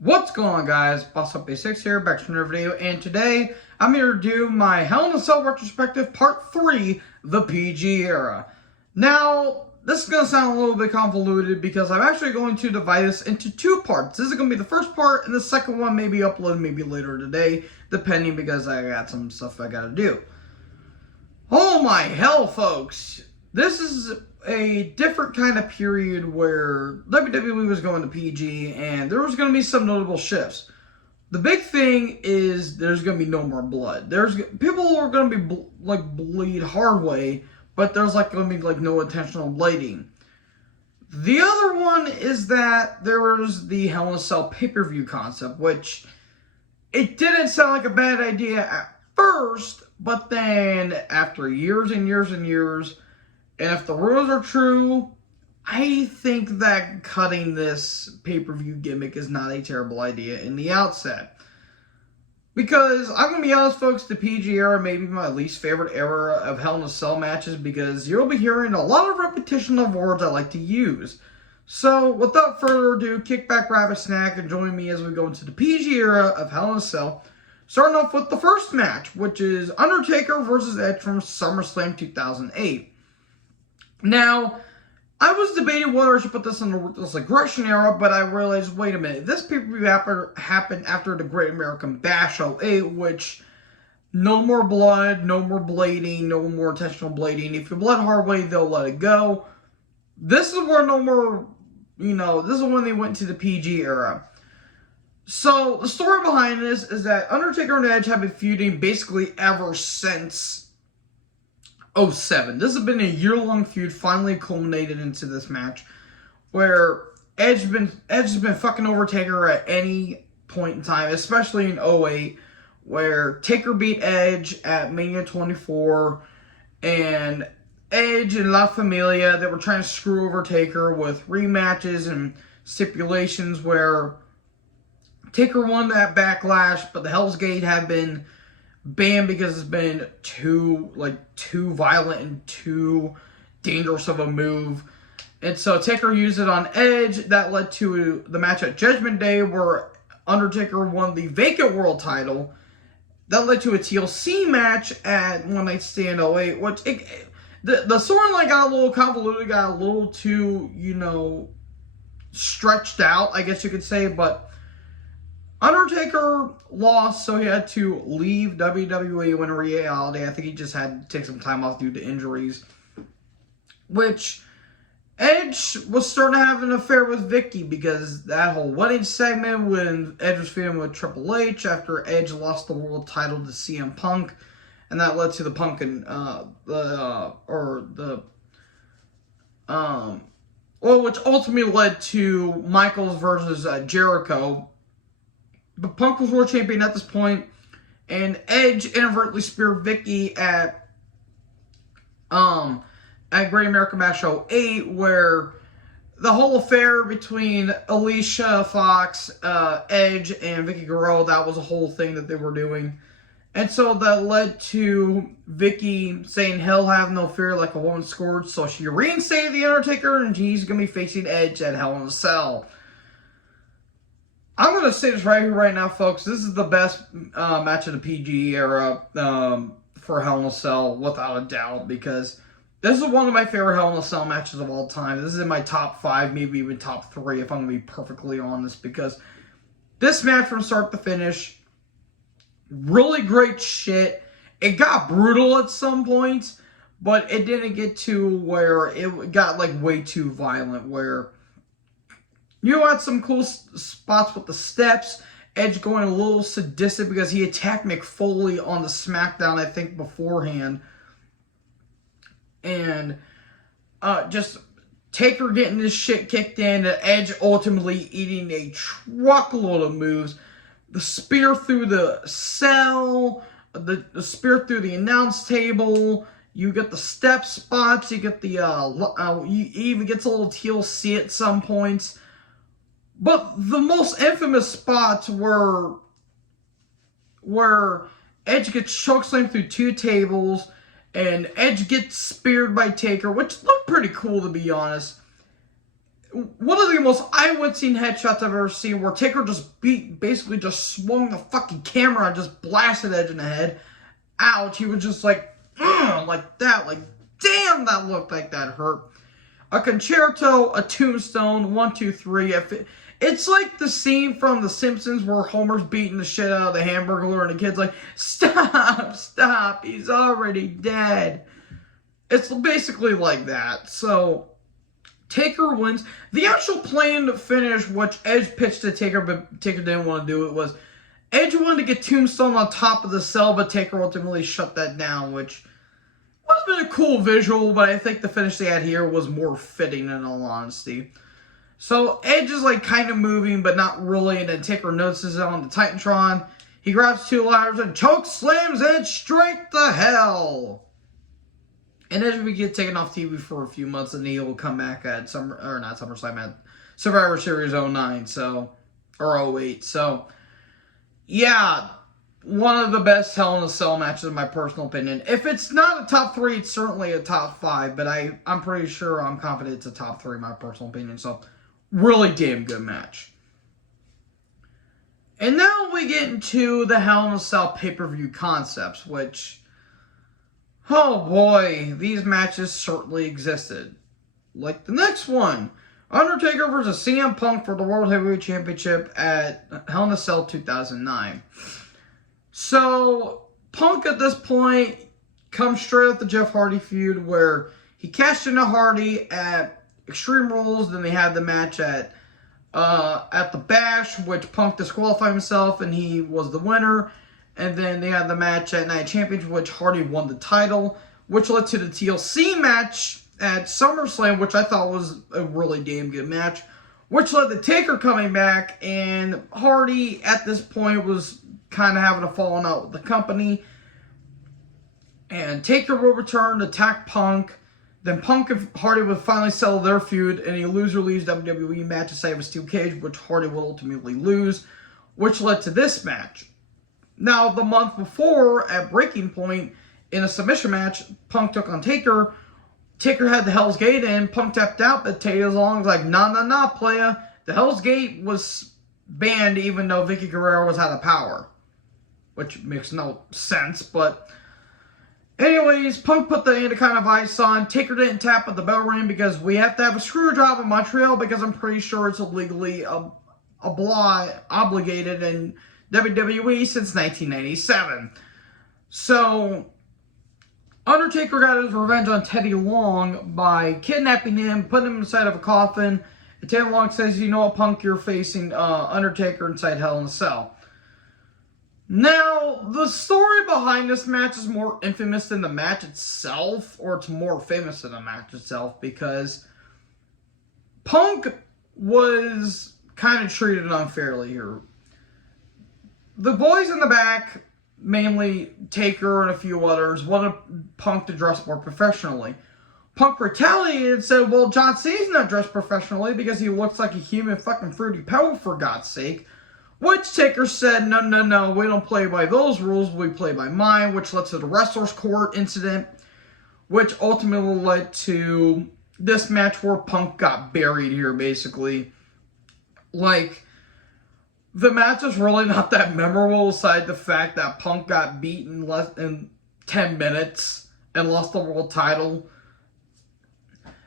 What's going on, guys? Boss Up A6 here, back to another video, and today I'm here to do my Hell in a Cell Retrospective Part 3, the PG Era. Now, this is going to sound a little bit convoluted because I'm actually going to divide this into two parts. This is going to be the first part, and the second one may be uploaded maybe later today, depending because I got some stuff I got to do. Oh my hell, folks! This is a different kind of period where WWE was going to PG and there was going to be some notable shifts. The big thing is there's going to be no more blood. People are going to be bleed hard way, but there's going to be no intentional bleeding. The other one is that there was the Hell in a Cell pay-per-view concept, which it didn't sound like a bad idea at first, but then after years and years and years, and if the rumors are true, I think that cutting this pay-per-view gimmick is not a terrible idea in the outset. Because, I'm going to be honest, folks, the PG era may be my least favorite era of Hell in a Cell matches because you'll be hearing a lot of repetition of words I like to use. So, without further ado, kick back, grab a snack, and join me as we go into the PG era of Hell in a Cell. Starting off with the first match, which is Undertaker vs. Edge from SummerSlam 2008. Now, I was debating whether I should put this in this aggression era, but I realized, wait a minute, this pay-per-view happened after the Great American Bash 08, which no more blood, no more blading, no more intentional blading. If you bled hard way, they'll let it go. This is where no more, this is when they went to the PG era. So, the story behind this is that Undertaker and Edge have been feuding basically ever since 07. This has been a year-long feud, finally culminated into this match, where Edge has been fucking over Taker at any point in time, especially in 08, where Taker beat Edge at Mania 24, and Edge and La Familia, they were trying to screw over Taker with rematches and stipulations where Taker won that Backlash, but the Hell's Gate had been banned because it's been too violent and too dangerous of a move. And so Taker used it on Edge. That led to the match at Judgment Day where Undertaker won the vacant world title. That led to a TLC match at One Night Stand 08, which the storyline got a little convoluted, got a little too, stretched out, I guess you could say, but Undertaker lost, so he had to leave WWE when in reality, I think he just had to take some time off due to injuries. Which, Edge was starting to have an affair with Vicky because that whole wedding segment when Edge was feuding with Triple H after Edge lost the world title to CM Punk, and that led to the Punk and, which ultimately led to Michaels versus Jericho. But Punk was world champion at this point, and Edge inadvertently speared Vicky at Great American Bash 08, where the whole affair between Alicia Fox, Edge, and Vicky Guerrero, that was a whole thing that they were doing. And so that led to Vicky saying, "Hell have no fear," like a woman scored. So she reinstated The Undertaker, and he's going to be facing Edge at Hell in a Cell. I'm going to say this right here, right now, folks. This is the best match of the PG era for Hell in a Cell, without a doubt, because this is one of my favorite Hell in a Cell matches of all time. This is in my top 5, maybe even top 3, if I'm going to be perfectly honest, because this match from start to finish, really great shit. It got brutal at some points, but it didn't get to where it got, way too violent, where you had some cool spots with the steps. Edge going a little sadistic because he attacked Mick Foley on the SmackDown, I think, beforehand. And just Taker getting his shit kicked in, and Edge ultimately eating a truckload of moves. The spear through the cell, the spear through the announce table. You get the step spots. You get the he even gets a little TLC at some points. But the most infamous spots were where Edge gets chokeslammed through 2 tables, and Edge gets speared by Taker, which looked pretty cool, to be honest. one of the most eye-wincing headshots I've ever seen, where Taker basically just swung the fucking camera and just blasted Edge in the head. Ouch! He was just like that, like damn, that looked like that hurt. A concerto, a tombstone, 1, 2, 3. It's like the scene from The Simpsons where Homer's beating the shit out of the Hamburglar and the kid's like, stop, stop, he's already dead. It's basically like that. So Taker wins. The actual planned finish, which Edge pitched to Taker, but Taker didn't want to do it, was Edge wanted to get Tombstone on top of the cell, but Taker ultimately shut that down, which would have been a cool visual, but I think the finish they had here was more fitting, in all honesty. So Edge is like kind of moving, but not really, and then Taker notices it on the Titantron. He grabs 2 ladders and choke slams Edge straight to hell. And Edge would get taken off TV for a few months, and he will come back at Survivor Series 09, or 08. So, yeah, one of the best Hell in a Cell matches in my personal opinion. If it's not a top 3, it's certainly a top 5, but I'm pretty sure, I'm confident it's a top 3 in my personal opinion. So, really damn good match. And now we get into the Hell in a Cell pay-per-view concepts, which, oh boy, these matches certainly existed. Like the next one, Undertaker versus CM Punk for the World Heavyweight Championship at Hell in a Cell 2009. So, Punk at this point comes straight off the Jeff Hardy feud, where he cashed in a Hardy at Extreme Rules. Then they had the match at the Bash, which Punk disqualified himself and he was the winner. And then they had the match at Night Championship, which Hardy won the title, which led to the TLC match at SummerSlam, which I thought was a really damn good match, which led to Taker coming back, and Hardy at this point was kind of having a falling out with the company. And Taker will return to attack Punk. Then Punk and Hardy would finally settle their feud, and a loser leaves WWE match aside of a steel cage, which Hardy will ultimately lose, which led to this match. Now, the month before, at Breaking Point, in a submission match, Punk took on Taker. Taker had the Hell's Gate in. Punk tapped out, but Taylor Long was like, nah, playa. The Hell's Gate was banned even though Vicky Guerrero was out of power. Which makes no sense, but anyways, Punk put the Anaconda Vice on. Taker didn't tap at the bell ring because we have to have a screw job in Montreal because I'm pretty sure it's illegally obligated in WWE since 1997. So, Undertaker got his revenge on Teddy Long by kidnapping him, putting him inside of a coffin. And Teddy Long says, you know what, Punk, you're facing Undertaker inside Hell in a Cell. Now, the story behind this match is more infamous than the match itself, or it's more famous than the match itself, because Punk was kind of treated unfairly here. The boys in the back, mainly Taker and a few others, wanted Punk to dress more professionally. Punk retaliated and said, well, John Cena's not dressed professionally because he looks like a human fucking Fruity Pebble, for God's sake. Which Taker said, no, we don't play by those rules, we play by mine, which led to the Wrestlers Court incident, which ultimately led to this match where Punk got buried here, basically. Like, the match is really not that memorable, aside the fact that Punk got beaten less than 10 minutes and lost the world title.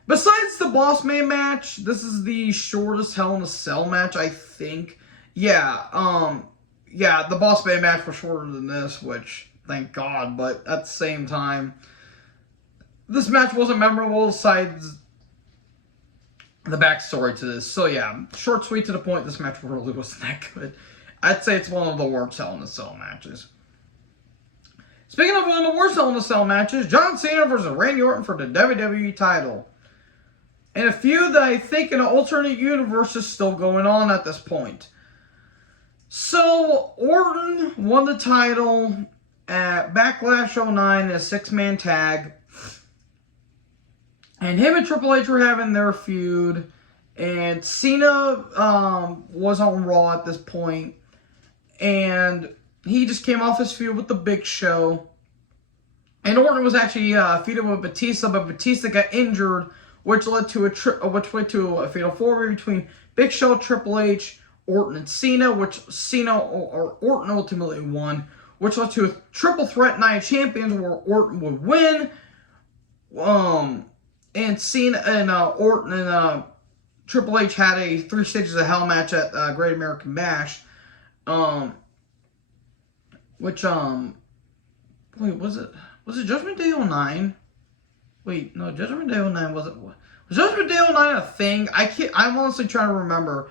Besides the Boss Man match, this is the shortest Hell in a Cell match, I think. Yeah, the Boss Man match was shorter than this, which, thank God, but at the same time, this match wasn't memorable besides the backstory to this. So yeah, short, sweet, to the point, this match really wasn't that good. I'd say it's one of the worst Hell in a Cell matches. Speaking of one of the worst Hell in a Cell matches, John Cena versus Randy Orton for the WWE title. And a feud that I think in an alternate universe is still going on at this point. So, Orton won the title at Backlash 09 in a 6-man tag. And him and Triple H were having their feud. And Cena was on Raw at this point. And he just came off his feud with the Big Show. And Orton was actually feuding with Batista, but Batista got injured which led to a fatal four-way between Big Show, Triple H, Orton, and Cena, which Orton ultimately won, which led to a triple threat Night of Champions where Orton would win. And Cena and Orton and Triple H had a 3 Stages of Hell match at Great American Bash. Wait, was it Judgment Day 09? Wait, no, Judgment Day 09 wasn't. Was Judgment Day 09 a thing? I'm honestly trying to remember.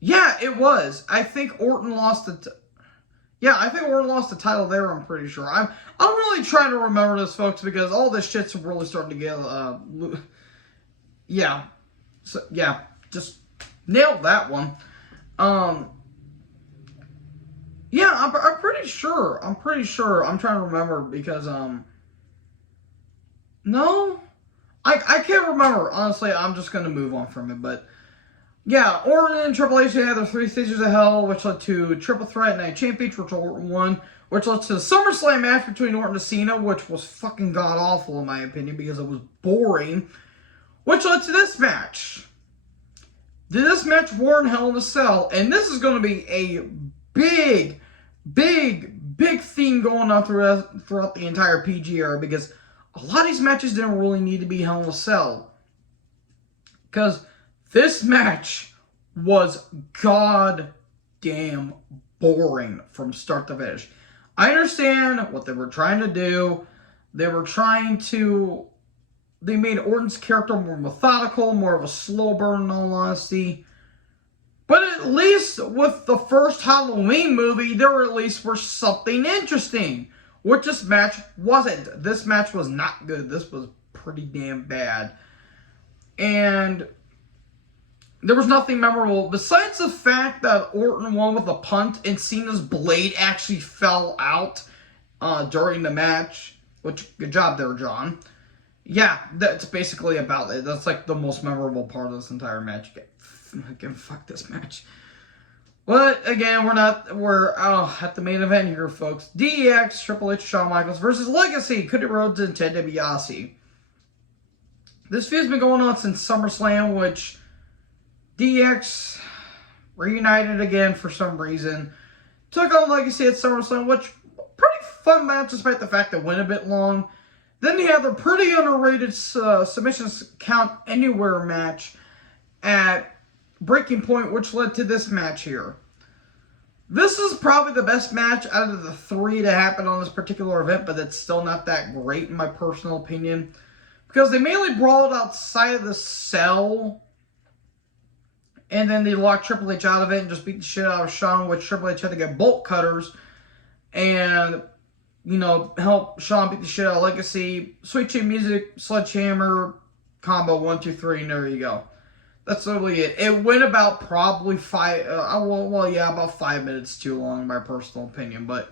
Yeah, it was. I think Orton lost the. I think Orton lost the title there. I'm pretty sure. I'm really trying to remember this, folks, because all this shit's really starting to get. Just nailed that one. Yeah, I'm pretty sure. I'm trying to remember because no, I can't remember. Honestly, I'm just gonna move on from it. But yeah, Orton and Triple H had their 3 Stages of Hell, which led to Triple Threat Night Championship, which Orton won, which led to the SummerSlam match between Orton and Cena, which was fucking god awful in my opinion because it was boring, which led to this match. This match wore in Hell in a Cell, and this is going to be a big theme going on throughout the entire PG era because a lot of these matches didn't really need to be Hell in a Cell. Because this match was goddamn boring from start to finish. I understand what they were trying to do. They made Orton's character more methodical, more of a slow burn in all honesty. But at least with the first Halloween movie, there at least was something interesting. Which this match wasn't. This match was not good. This was pretty damn bad. And there was nothing memorable. Besides the fact that Orton won with a punt and Cena's blade actually fell out during the match. Which, good job there, John. Yeah, that's basically about it. That's like the most memorable part of this entire match. Again, fuck this match. But again, we're at the main event here, folks. DX, Triple H, Shawn Michaels versus Legacy, Cody Rhodes and Ted DiBiase. This feud's been going on since SummerSlam, which DX reunited again for some reason. Took on Legacy at SummerSlam, which pretty fun match despite the fact that it went a bit long. Then they had the pretty underrated submissions count anywhere match at Breaking Point, which led to this match here. This is probably the best match out of the 3 to happen on this particular event, but it's still not that great in my personal opinion. Because they mainly brawled outside of the cell, and then they locked Triple H out of it and just beat the shit out of Shawn, which Triple H had to get bolt cutters and, help Shawn beat the shit out of Legacy. Sweet Chin Music, Sledgehammer, combo 1, 2, 3, and there you go. That's literally it. It went about probably about 5 minutes too long, in my personal opinion. But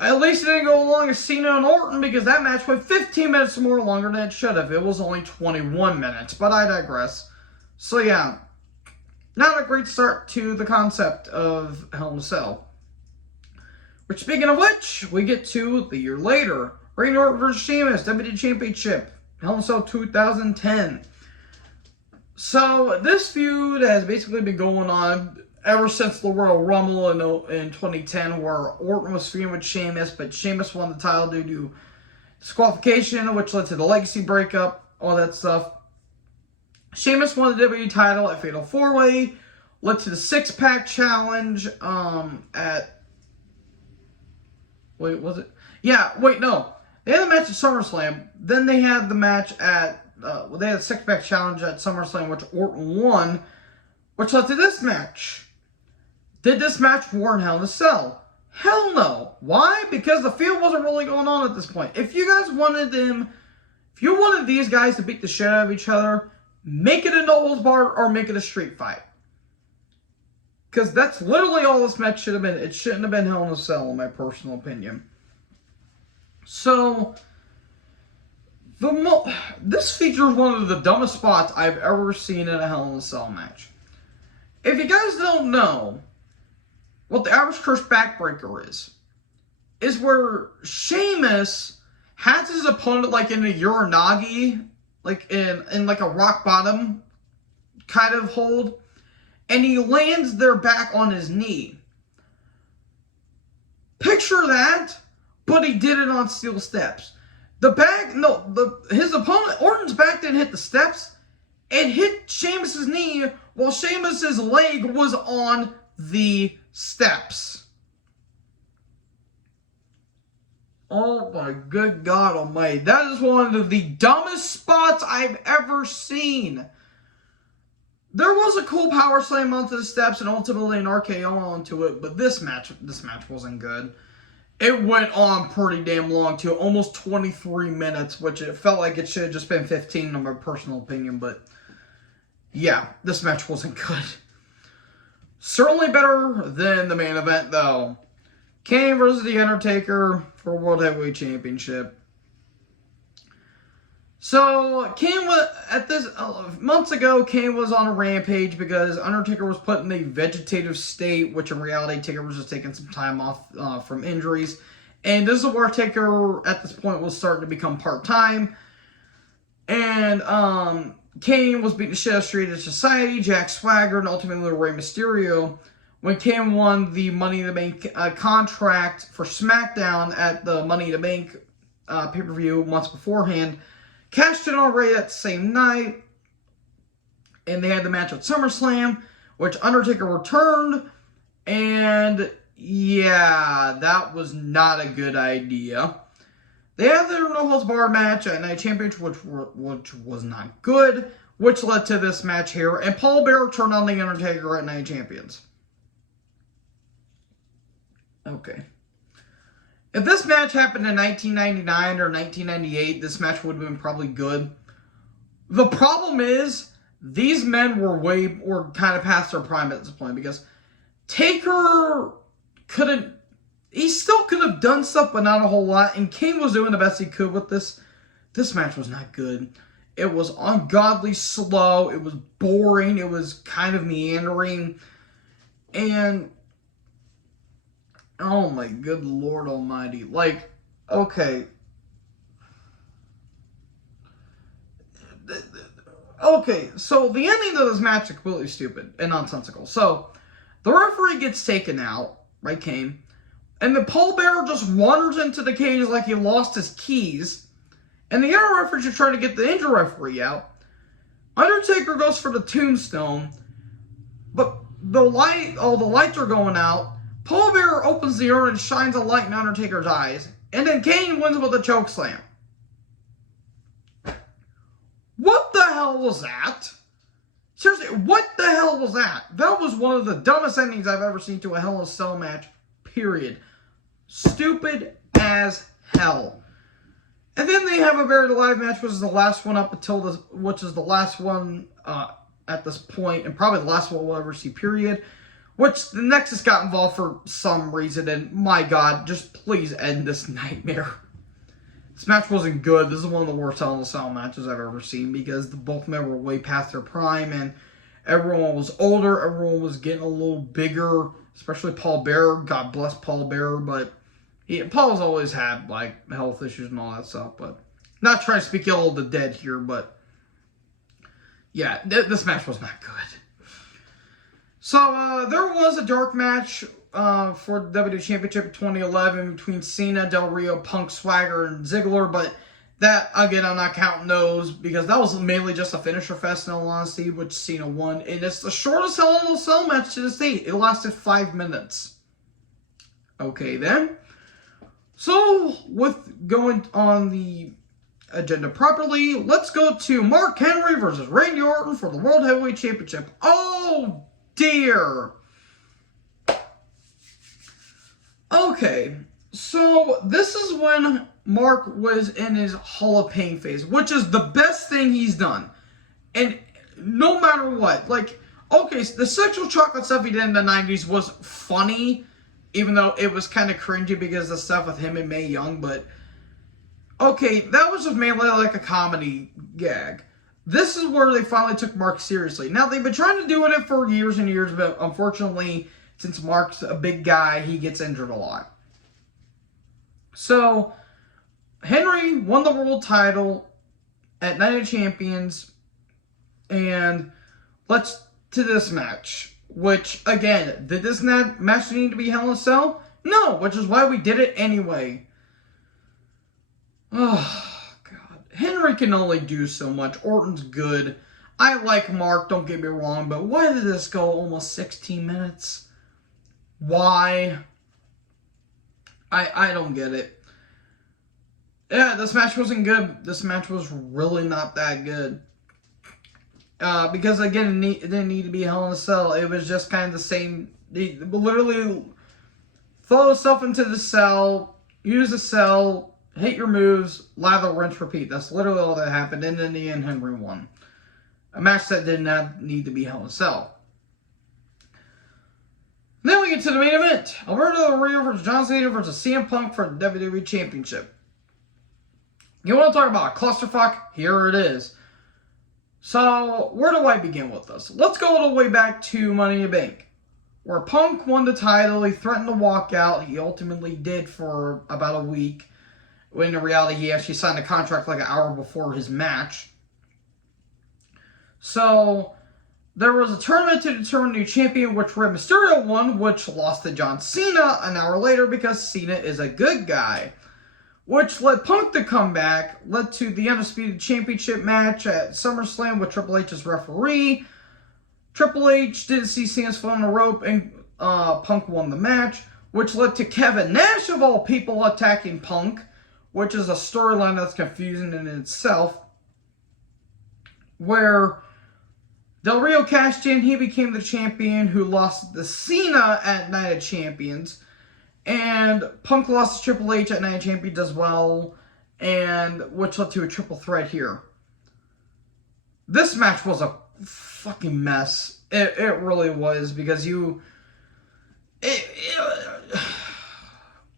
at least it didn't go along as Cena and Orton because that match went 15 minutes more longer than it should have. It was only 21 minutes, but I digress. So yeah, not a great start to the concept of Hell in a Cell. Which, speaking of which, we get to the year later. Randy Orton versus Sheamus, WWE Championship, Hell in a Cell 2010. So, this feud has basically been going on ever since the Royal Rumble in 2010, where Orton was feuding with Sheamus, but Sheamus won the title due to disqualification, which led to the Legacy breakup, all that stuff. Sheamus won the WWE title at Fatal 4-Way, led to the 6-Pack Challenge at... Wait, was it? Yeah, wait, no. They had a match at SummerSlam, then they had the match at... they had a 6-Pack Challenge at SummerSlam, which Orton won, which led to this match. Did this match warrant Hell in a Cell? Hell no. Why? Because the feud wasn't really going on at this point. If you wanted these guys to beat the shit out of each other, make it a Nobles Bar or make it a street fight. Because that's literally all this match should have been. It shouldn't have been Hell in a Cell, in my personal opinion. So... this features one of the dumbest spots I've ever seen in a Hell in a Cell match. If you guys don't know what the average curse backbreaker is where Sheamus has his opponent like in a uranagi, like in like a rock bottom kind of hold, and he lands their back on his knee. Picture that, but he did it on steel steps. His opponent, Orton's back didn't hit the steps. It hit Sheamus's knee while Sheamus's leg was on the steps. Oh my good God almighty. That is one of the dumbest spots I've ever seen. There was a cool power slam onto the steps and ultimately an RKO onto it, but this match wasn't good. It went on pretty damn long too, almost 23 minutes, which it felt like it should have just been 15 in my personal opinion, but yeah, this match wasn't good. Certainly better than the main event though. Kane versus The Undertaker for World Heavyweight Championship. So, Kane was, months ago, Kane was on a rampage because Undertaker was put in a vegetative state, which in reality, Taker was just taking some time off from injuries. And this is where Taker, at this point, was starting to become part-time. And, Kane was beating the shit out of Street of Society, Jack Swagger, and ultimately Rey Mysterio. When Kane won the Money in the Bank contract for SmackDown at the Money in the Bank pay-per-view months beforehand, cashed in on Rey that same night, and they had the match at SummerSlam, which Undertaker returned, and yeah, that was not a good idea. They had their No Holds Barred match at Night Championship, which was not good, which led to this match here, and Paul Bearer turned on The Undertaker at Night Champions. Okay. If this match happened in 1999 or 1998, this match would have been probably good. The problem is, these men were kind of past their prime at this point, because Taker he still could have done stuff, but not a whole lot, and Kane was doing the best he could with this. This match was not good. It was ungodly slow, it was boring, it was kind of meandering, and oh my good Lord almighty. Like, okay. Okay, so the ending of this match is completely stupid and nonsensical. So, the referee gets taken out by Kane, and the pallbearer just wanders into the cage like he lost his keys, and the other referees are trying to get the injured referee out. Undertaker goes for the tombstone, but the lights are going out. Paul Bearer opens the urn and shines a light in Undertaker's eyes. And then Kane wins with a chokeslam. What the hell was that? Seriously, what the hell was that? That was one of the dumbest endings I've ever seen to a Hell in a Cell match. Period. Stupid as hell. And then they have a Buried Alive match, which is the last one up until this, which is the last one at this point, and probably the last one we'll ever see, period. Which the Nexus got involved for some reason, and my God, just please end this nightmare. This match wasn't good. This is one of the worst Hell in a Cell matches I've ever seen, because both men were way past their prime, and everyone was older, everyone was getting a little bigger, especially Paul Bearer. God bless Paul Bearer, but Paul's always had, like, health issues and all that stuff, but not trying to speak ill of the dead here, but yeah, this match was not good. So, there was a dark match for the WWE Championship in 2011 between Cena, Del Rio, Punk, Swagger, and Ziggler, but that, again, I'm not counting those, because that was mainly just a finisher fest, in all honesty, which Cena won, and it's the shortest Hell in a Cell match to this date. It lasted 5 minutes. Okay, then. So, with going on the agenda properly, let's go to Mark Henry versus Randy Orton for the World Heavyweight Championship. Oh, dear. Okay, so this is when Mark was in his Hall of Pain phase, which is the best thing he's done. And no matter what, like, okay, the sexual chocolate stuff he did in the 90s was funny, even though it was kind of cringy because of the stuff with him and Mae Young, but okay, that was just mainly like a comedy gag. This is where they finally took Mark seriously. Now, they've been trying to do it for years and years, but unfortunately, since Mark's a big guy, he gets injured a lot. So, Henry won the world title at Night of Champions, and let's to this match. Which, again, did this match need to be Hell in a Cell? No, which is why we did it anyway. Oh, God. Henry can only do so much. Orton's good. I like Mark, don't get me wrong, but why did this go almost 16 minutes? Why? I don't get it. Yeah, this match wasn't good. This match was really not that good. Because, again, it didn't need to be Hell in a Cell. It was just kind of the same. Literally, throw yourself into the cell, use the cell, hit your moves, lather, rinse, repeat. That's literally all that happened. And in the end, Henry won. A match that did not need to be Hell in a Cell. Then we get to the main event. Alberto Del Rio versus John Cena versus CM Punk for the WWE Championship. You want to talk about a clusterfuck? Here it is. So, where do I begin with this? Let's go all the way back to Money in the Bank, where Punk won the title. He threatened to walk out. He ultimately did for about a week, when in reality he actually signed a contract like an hour before his match. So, there was a tournament to determine a new champion, which Rey Mysterio won, which lost to John Cena an hour later because Cena is a good guy. Which led Punk to come back, led to the Undisputed Championship match at SummerSlam with Triple H as referee. Triple H didn't see Cena's foot on the rope, and Punk won the match, which led to Kevin Nash, of all people, attacking Punk, which is a storyline that's confusing in itself, where Del Rio cashed in. He became the champion who lost to Cena at Night of Champions. And Punk lost to Triple H at Night of Champions as well, and which led to a triple threat here. This match was a fucking mess. It really was, because I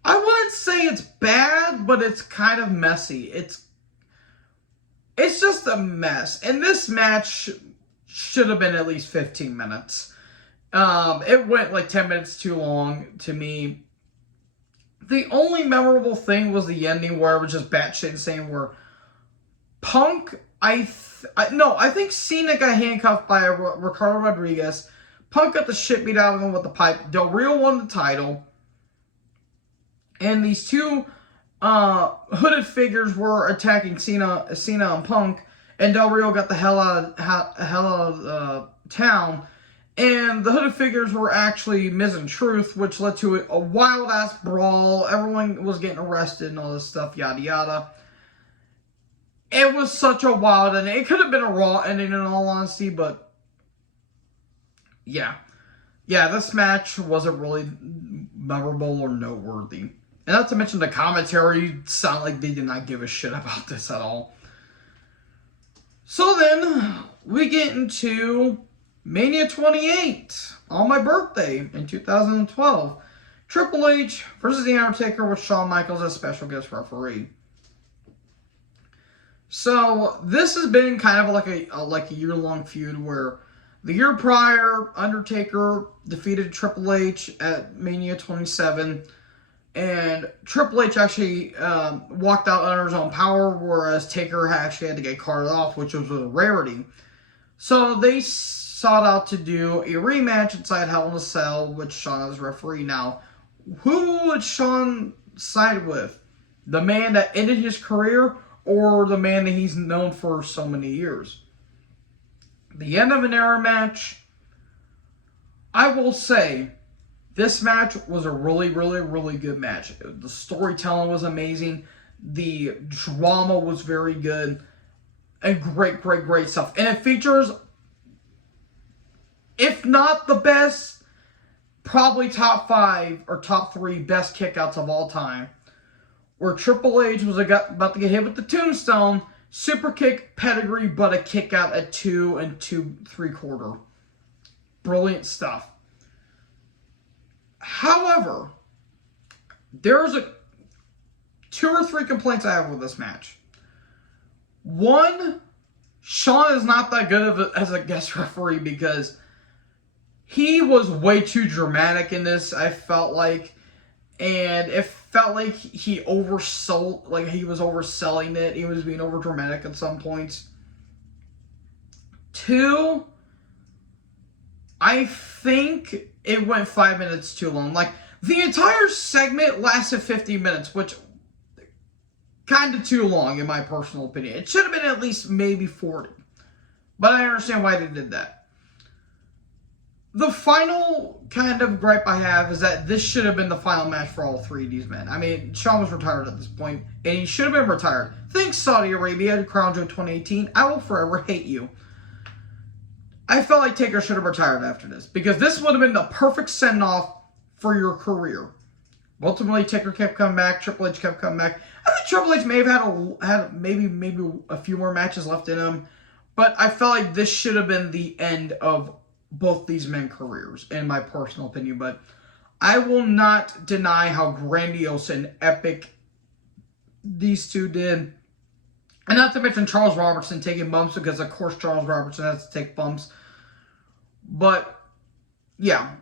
wouldn't say it's bad, but it's kind of messy. It's just a mess. And this match should have been at least 15 minutes. It went like 10 minutes too long to me. The only memorable thing was the ending, where it was just batshit insane, where Punk, I think Cena got handcuffed by Ricardo Rodriguez. Punk got the shit beat out of him with the pipe. Del Rio won the title. And these two hooded figures were attacking Cena and Punk. And Del Rio got the hell out of town. And the hooded figures were actually Miz and Truth, which led to a wild-ass brawl. Everyone was getting arrested and all this stuff, yada yada. It was such a wild ending. It could have been a Raw ending in all honesty, but yeah. Yeah, this match wasn't really memorable or noteworthy. And not to mention the commentary sounded like they did not give a shit about this at all. So then, we get into Mania 28, on my birthday in 2012. Triple H versus The Undertaker with Shawn Michaels as special guest referee. So this has been kind of like a year-long feud, where the year prior, Undertaker defeated Triple H at Mania 27, and Triple H actually walked out under his own power, whereas Taker actually had to get carted off, which was a rarity. So they sought out to do a rematch inside Hell in a Cell with Shawn as referee. Now, who would Shawn side with? The man that ended his career, or the man that he's known for so many years? The end of an era match. I will say, this match was a really, really, really good match. The storytelling was amazing. The drama was very good. And great, great, great stuff. And it features, if not the best, probably top 5 or top 3 best kickouts of all time. Where Triple H was about to get hit with the tombstone, super kick, pedigree, but a kick out at 2 3/4. Brilliant stuff. However, there's 2 or 3 complaints I have with this match. One, Shawn is not that good as a guest referee, because he was way too dramatic in this, I felt like. and it felt like he oversold, like he was overselling it. He was being overdramatic at some points. 2, I think it went 5 minutes too long. Like, the entire segment lasted 50 minutes, which kind of too long in my personal opinion. It should have been at least maybe 40. But I understand why they did that. The final kind of gripe I have is that this should have been the final match for all 3 of these men. I mean, Shawn was retired at this point, and he should have been retired. Thanks, Saudi Arabia, Crown Jewel 2018. I will forever hate you. I felt like Taker should have retired after this, because this would have been the perfect send-off for your career. Ultimately, Taker kept coming back. Triple H kept coming back. I think Triple H may have had maybe a few more matches left in him, but I felt like this should have been the end of both these men's careers, in my personal opinion. But I will not deny how grandiose and epic these two did. And not to mention Charles Robertson taking bumps, because of course Charles Robertson has to take bumps. But yeah,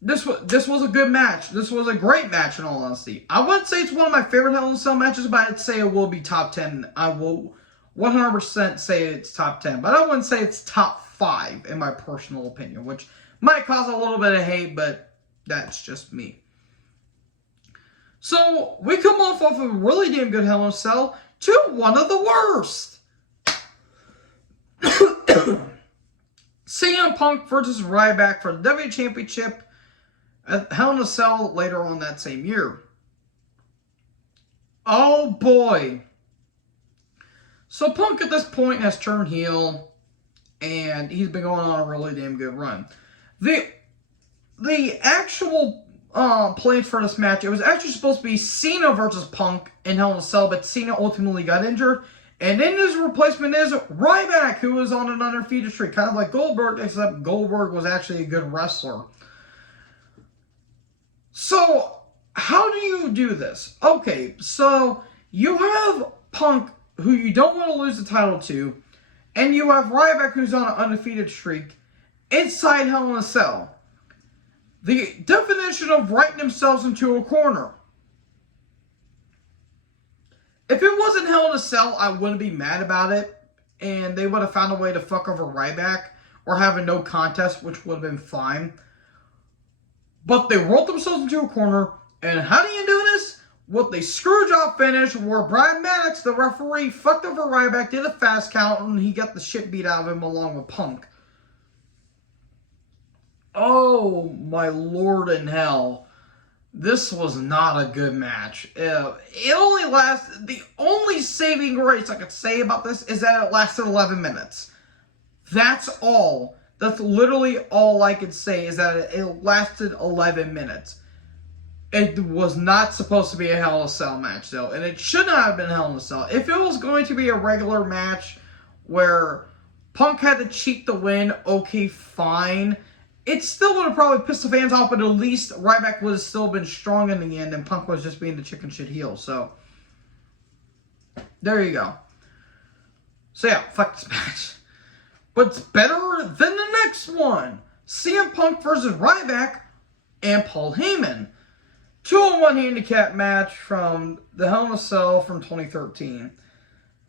this was a good match. This was a great match, in all honesty. I wouldn't say it's one of my favorite Hell in a Cell matches, but I'd say it will be top 10. I will 100% say it's top 10, but I wouldn't say it's top 5 in my personal opinion, which might cause a little bit of hate, but that's just me. So we come off of a really damn good Hell in a Cell to one of the worst. CM Punk versus Ryback for the WWE Championship at Hell in a Cell later on that same year. Oh boy. So Punk at this point has turned heel, and he's been going on a really damn good run. The actual plans for this match, it was actually supposed to be Cena versus Punk in Hell in a Cell, but Cena ultimately got injured. And then his replacement is Ryback, who was on an undefeated streak, kind of like Goldberg, except Goldberg was actually a good wrestler. So, how do you do this? Okay, so you have Punk, who you don't want to lose the title to, and you have Ryback, who's on an undefeated streak, inside Hell in a Cell. The definition of writing themselves into a corner. If it wasn't Hell in a Cell, I wouldn't be mad about it, and they would have found a way to fuck over Ryback, or have a no contest, which would have been fine. But they wrote themselves into a corner, and how do you do this? With the screwjob finish, where Brad Maddox, the referee, fucked over Ryback, did a fast count, and he got the shit beat out of him along with Punk. Oh, my lord in hell. This was not a good match. It only lasted... The only saving grace I could say about this is that it lasted 11 minutes. That's all. That's literally all I could say, is that it lasted 11 minutes. It was not supposed to be a Hell in a Cell match, though. And it should not have been Hell in a Cell. If it was going to be a regular match where Punk had to cheat the win, okay, fine. It still would have probably pissed the fans off, but at least Ryback would have still been strong in the end, and Punk was just being the chicken shit heel. So, there you go. So yeah, fuck this match. But it's better than the next one. CM Punk versus Ryback and Paul Heyman. 2-on-1 handicap match from the Hell in a Cell from 2013.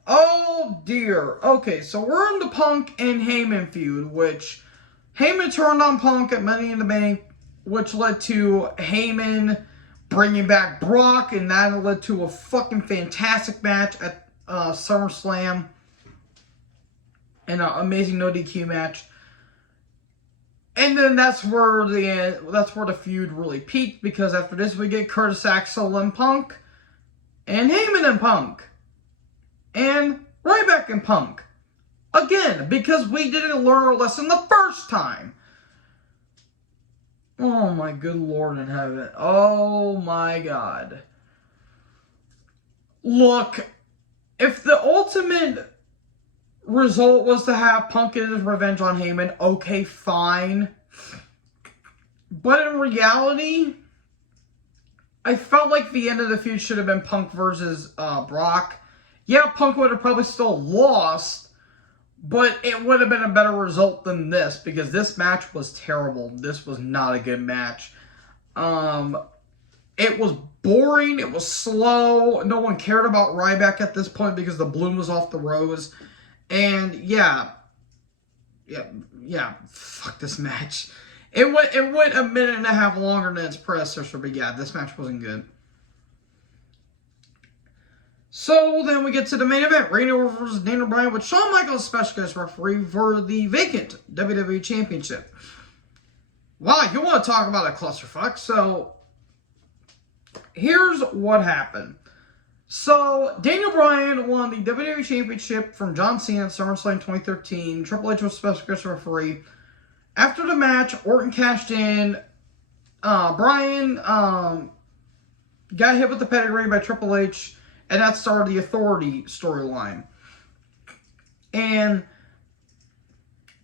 Oh dear. Okay, so we're in the Punk and Heyman feud, which Heyman turned on Punk at Money in the Bank, which led to Heyman bringing back Brock, and that led to a fucking fantastic match at SummerSlam. And an amazing no DQ match. And then that's where the feud really peaked, because after this we get Curtis Axel and Punk, and Heyman and Punk, and Ryback and Punk. Again, because we didn't learn our lesson the first time. Oh my good Lord in heaven. Oh my God. Look, if the ultimate result was to have Punk get his revenge on Heyman, okay, fine. But in reality, I felt like the end of the feud should have been Punk versus Brock. Yeah, Punk would have probably still lost, but it would have been a better result than this, because this match was terrible. This was not a good match. It was boring. It was slow. No one cared about Ryback at this point because the bloom was off the rose. And yeah, fuck this match. It went a minute and a half longer than its predecessor, but yeah, this match wasn't good. So then we get to the main event, Randy Orton versus Daniel Bryan with Shawn Michaels special guest referee for the vacant WWE Championship. Wow, you want to talk about a clusterfuck? So here's what happened. So Daniel Bryan won the WWE Championship from John Cena at SummerSlam 2013. Triple H was special guest referee. After the match, Orton cashed in. Bryan got hit with the pedigree by Triple H. And that started the Authority storyline. And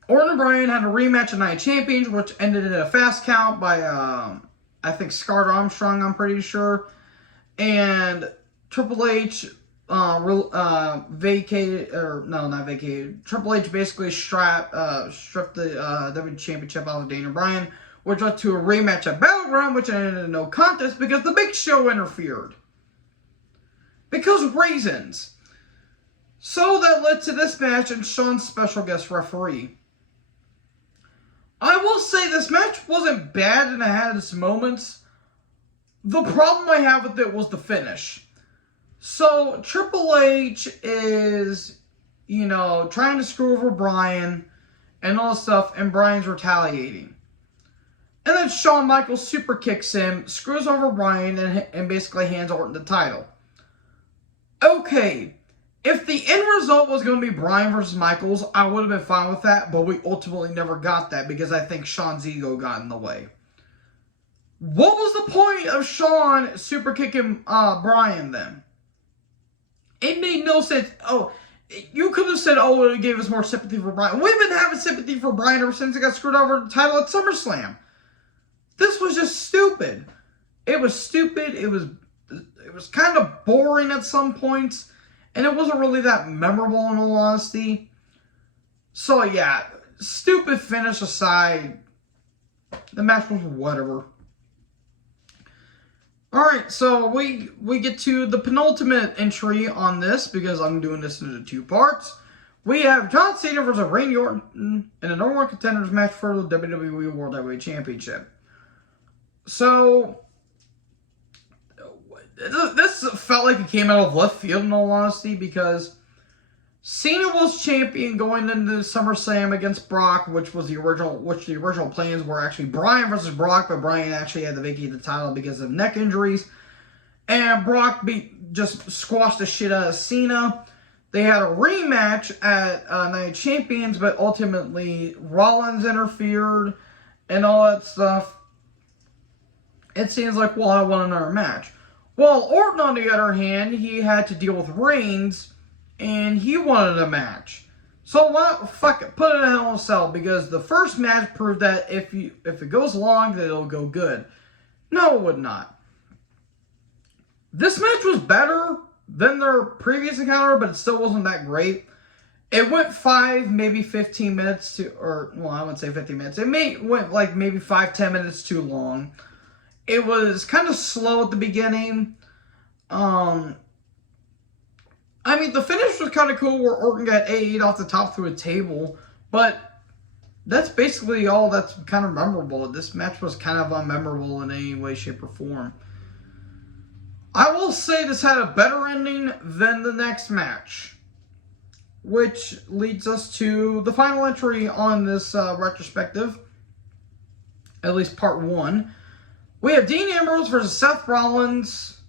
Orton and Bryan had a rematch at Night of Champions, which ended in a fast count by, I think, Scarlett Armstrong, I'm pretty sure. And Triple H vacated, or no, not vacated. Triple H basically stripped the WWE Championship out of Daniel Bryan, which led to a rematch at Battleground, which ended in no contest because the Big Show interfered. Because of reasons. So that led to this match and Shawn's special guest referee. I will say this match wasn't bad and it had its moments. The problem I have with it was the finish. So Triple H is, trying to screw over Bryan and all this stuff, and Bryan's retaliating. And then Shawn Michaels super kicks him, screws over Bryan, and basically hands Orton the title. Okay, if the end result was going to be Bryan versus Michaels, I would have been fine with that, but we ultimately never got that because I think Shawn's ego got in the way. What was the point of Shawn super kicking Bryan then? It made no sense. Oh, you could have said, it gave us more sympathy for Bryan. We've been having sympathy for Bryan ever since he got screwed over the title at SummerSlam. This was just stupid. It was stupid. It was kind of boring at some points, and it wasn't really that memorable in all honesty. So yeah, stupid finish aside, the match was whatever. Alright, so we get to the penultimate entry on this, because I'm doing this into 2 parts. We have John Cena versus Randy Orton in a number 1 contenders match for the WWE World Heavyweight Championship. So this felt like it came out of left field in all honesty, because Cena was champion going into SummerSlam against Brock, which the original plans were actually Bryan versus Brock, but Bryan actually had to vacate the title because of neck injuries. And Brock just squashed the shit out of Cena. They had a rematch at Night of Champions, but ultimately Rollins interfered and all that stuff. It seems like, well, I want another match. Well, Orton, on the other hand, he had to deal with Reigns, and he wanted a match. So, fuck it, put it in Hell in a Cell, because the first match proved that if it goes long, that it'll go good. No, it would not. This match was better than their previous encounter, but it still wasn't that great. It went 5, maybe 15 minutes I wouldn't say 15 minutes. Went like maybe 5-10 minutes too long. It was kind of slow at the beginning. The finish was kind of cool where Orton got AE'd off the top through a table, but that's basically all that's kind of memorable. This match was kind of unmemorable in any way, shape, or form. I will say this had a better ending than the next match, which leads us to the final entry on this retrospective, at least part 1. We have Dean Ambrose versus Seth Rollins,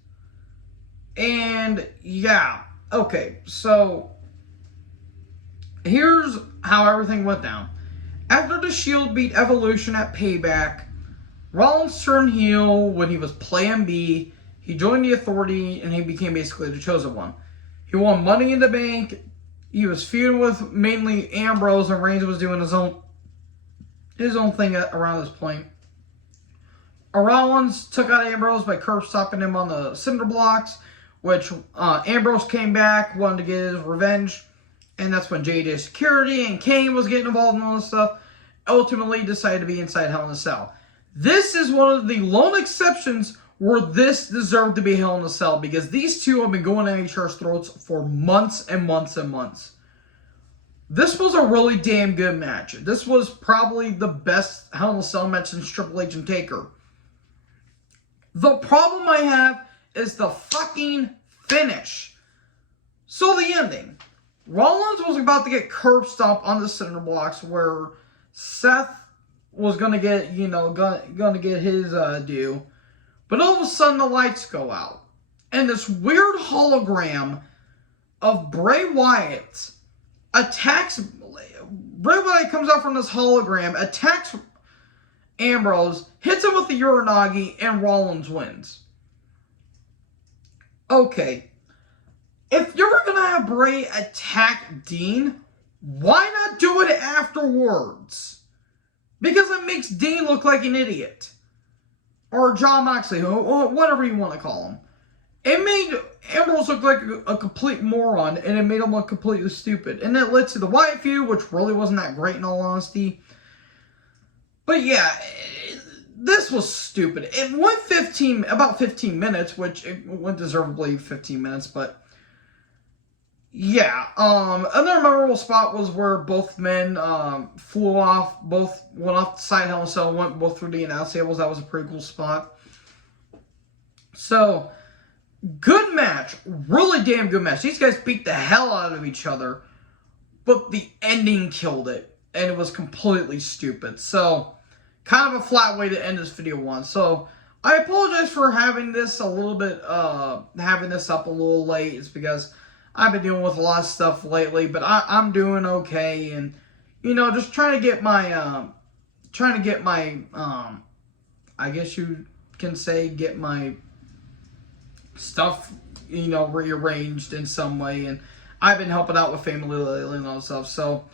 and yeah, okay, so here's how everything went down. After the Shield beat Evolution at Payback, Rollins turned heel when he was Plan B. He joined the Authority, and he became basically the Chosen One. He won Money in the Bank. He was feuding with mainly Ambrose, and Reigns was doing his own thing around this point. Rollins took out Ambrose by curb stopping him on the cinder blocks, which Ambrose came back, wanted to get his revenge, and that's when JJ Security and Kane was getting involved in all this stuff. Ultimately decided to be inside Hell in a Cell. This is one of the lone exceptions where this deserved to be Hell in a Cell, because these two have been going at each other's throats for months and months and months. This was a really damn good match. This was probably the best Hell in a Cell match since Triple H and Taker. The problem I have is the fucking finish. So the ending. Rollins was about to get curb stomped on the cinder blocks where Seth was gonna get, gonna get his due. But all of a sudden the lights go out. And this weird hologram of Bray Wyatt attacks. Bray Wyatt comes out from this hologram, attacks Ambrose, hits him with the Uranagi, and Rollins wins. Okay. If you were going to have Bray attack Dean, why not do it afterwards? Because it makes Dean look like an idiot. Or John Moxley, whatever you want to call him. It made Ambrose look like a complete moron, and it made him look completely stupid. And that led to the Wyatt feud, which really wasn't that great in all honesty. But yeah, this was stupid. It went about 15 minutes, which it went deservedly 15 minutes, but yeah. Another memorable spot was where both men flew off, both went off the side Hell in a Cell, went both through the announce tables. That was a pretty cool spot. So, good match. Really damn good match. These guys beat the hell out of each other, but the ending killed it, and it was completely stupid. So, kind of a flat way to end this video on. So, I apologize for having this a little bit, having this up a little late. It's because I've been dealing with a lot of stuff lately, but I'm doing okay, and, just trying to get my, I guess you can say, get my stuff, rearranged in some way, and I've been helping out with family lately and all that stuff. So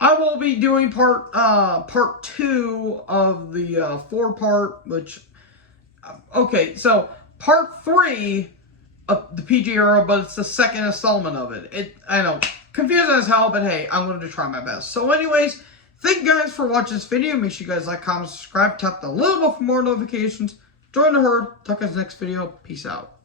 I will be doing part 2 of the 4-part, which so part 3 of the PG era, but it's the second installment of it. I know, confusing as hell, but hey, I'm going to try my best. So anyways, thank you guys for watching this video. Make sure you guys like, comment, subscribe, tap the little bell for more notifications. Join the herd. Talk to you guys next video. Peace out.